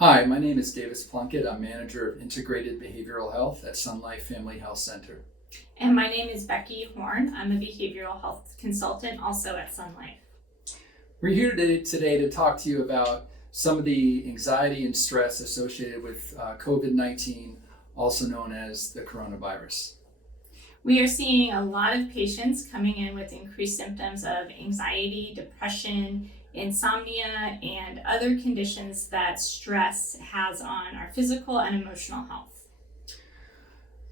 Hi, my name is Davis Plunkett. I'm manager of integrated behavioral health at Sun Life Family Health Center. And my name is Becky Horn. I'm a behavioral health consultant also at Sun Life. We're here today to talk to you about some of the anxiety and stress associated with COVID-19, also known as the coronavirus. We are seeing a lot of patients coming in with increased symptoms of anxiety, depression, insomnia, and other conditions that stress has on our physical and emotional health.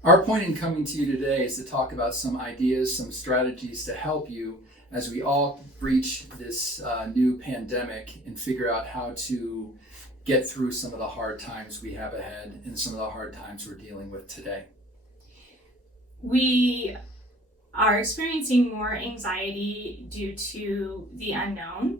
Our point in coming to you today is to talk about some ideas, some strategies to help you as we all breach this new pandemic and figure out how to get through some of the hard times we have ahead and some of the hard times we're dealing with today. We are experiencing more anxiety due to the unknown,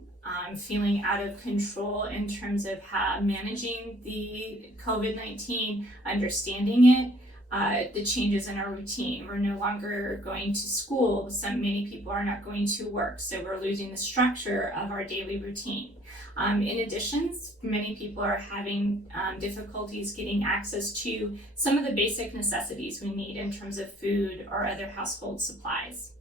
feeling out of control in terms of managing the COVID-19, understanding it, the changes in our routine. We're no longer going to school. Many people are not going to work, so we're losing the structure of our daily routine. In addition, many people are having difficulties getting access to some of the basic necessities we need in terms of food or other household supplies.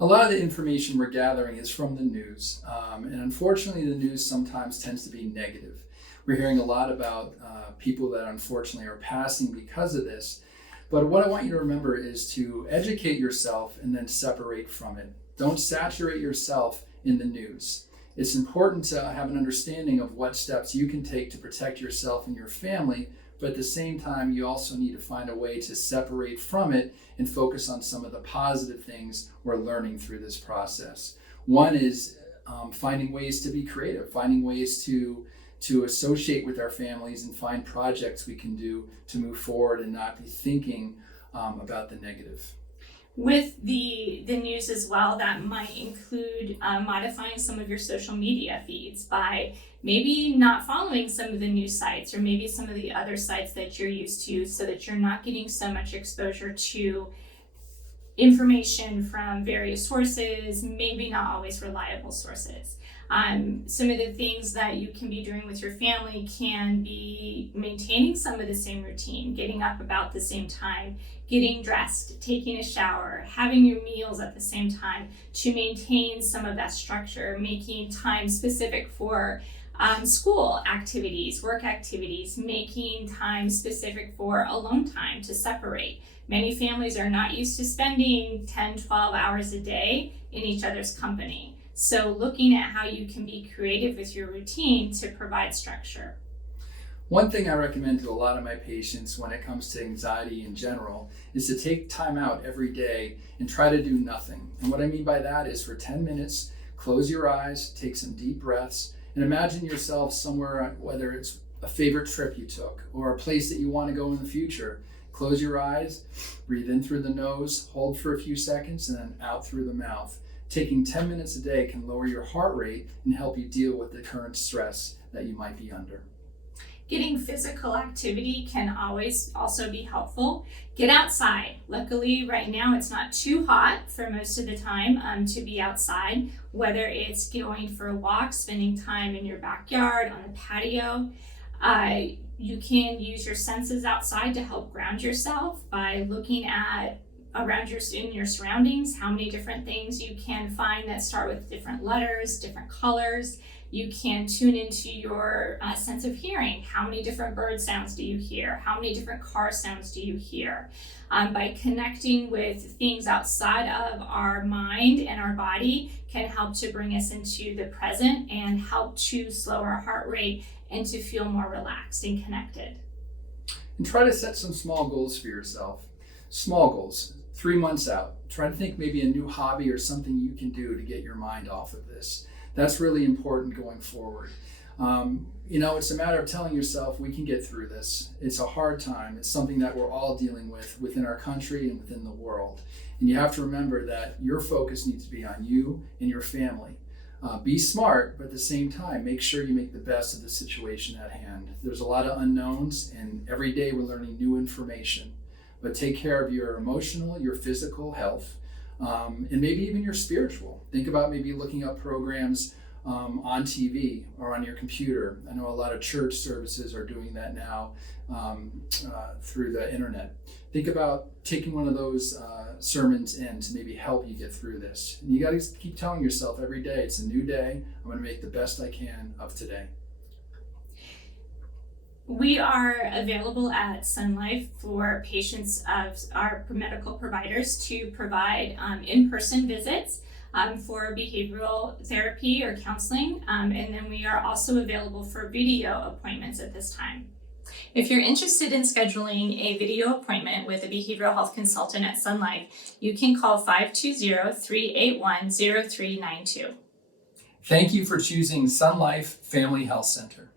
A lot of the information we're gathering is from the news, and unfortunately the news sometimes tends to be negative. We're hearing a lot about people that unfortunately are passing because of this, but what I want you to remember is to educate yourself and then separate from it. Don't saturate yourself in the news. It's important to have an understanding of what steps you can take to protect yourself and your family, but at the same time, you also need to find a way to separate from it and focus on some of the positive things we're learning through this process. One is finding ways to be creative, finding ways to associate with our families and find projects we can do to move forward and not be thinking about the negative. With the news as well, that might include modifying some of your social media feeds by maybe not following some of the news sites or maybe some of the other sites that you're used to, so that you're not getting so much exposure to information from various sources, maybe not always reliable sources. Some of the things that you can be doing with your family can be maintaining some of the same routine, getting up about the same time, getting dressed, taking a shower, having your meals at the same time to maintain some of that structure, making time specific for school activities, work activities, making time specific for alone time to separate. Many families are not used to spending 10, 12 hours a day in each other's company. So looking at how you can be creative with your routine to provide structure. One thing I recommend to a lot of my patients when it comes to anxiety in general is to take time out every day and try to do nothing. And what I mean by that is for 10 minutes, close your eyes, take some deep breaths, and imagine yourself somewhere, whether it's a favorite trip you took or a place that you want to go in the future. Close your eyes, breathe in through the nose, hold for a few seconds, and then out through the mouth. Taking 10 minutes a day can lower your heart rate and help you deal with the current stress that you might be under. Getting physical activity can always also be helpful. Get outside. Luckily, right now it's not too hot for most of the time to be outside, whether it's going for a walk, spending time in your backyard, on the patio. You can use your senses outside to help ground yourself by looking at in your surroundings, how many different things you can find that start with different letters, different colors. You can tune into your sense of hearing. How many different bird sounds do you hear? How many different car sounds do you hear? By connecting with things outside of our mind and our body can help to bring us into the present and help to slow our heart rate and to feel more relaxed and connected. And try to set some small goals for yourself. Small goals, 3 months out. Try to think maybe a new hobby or something you can do to get your mind off of this. That's really important going forward. It's a matter of telling yourself we can get through this. It's a hard time. It's something that we're all dealing with within our country and within the world. And you have to remember that your focus needs to be on you and your family. Be smart, but at the same time, make sure you make the best of the situation at hand. There's a lot of unknowns, and every day we're learning new information. But take care of your emotional, your physical health, and maybe even your spiritual. Think about maybe looking up programs on TV or on your computer. I know a lot of church services are doing that now through the internet. Think about taking one of those sermons in to maybe help you get through this. And you got to keep telling yourself every day, it's a new day. I'm going to make the best I can of today. We are available at Sun Life for patients of our medical providers to provide in-person visits for behavioral therapy or counseling. And then we are also available for video appointments at this time. If you're interested in scheduling a video appointment with a behavioral health consultant at Sun Life, you can call 520-381-0392. Thank you for choosing Sun Life Family Health Center.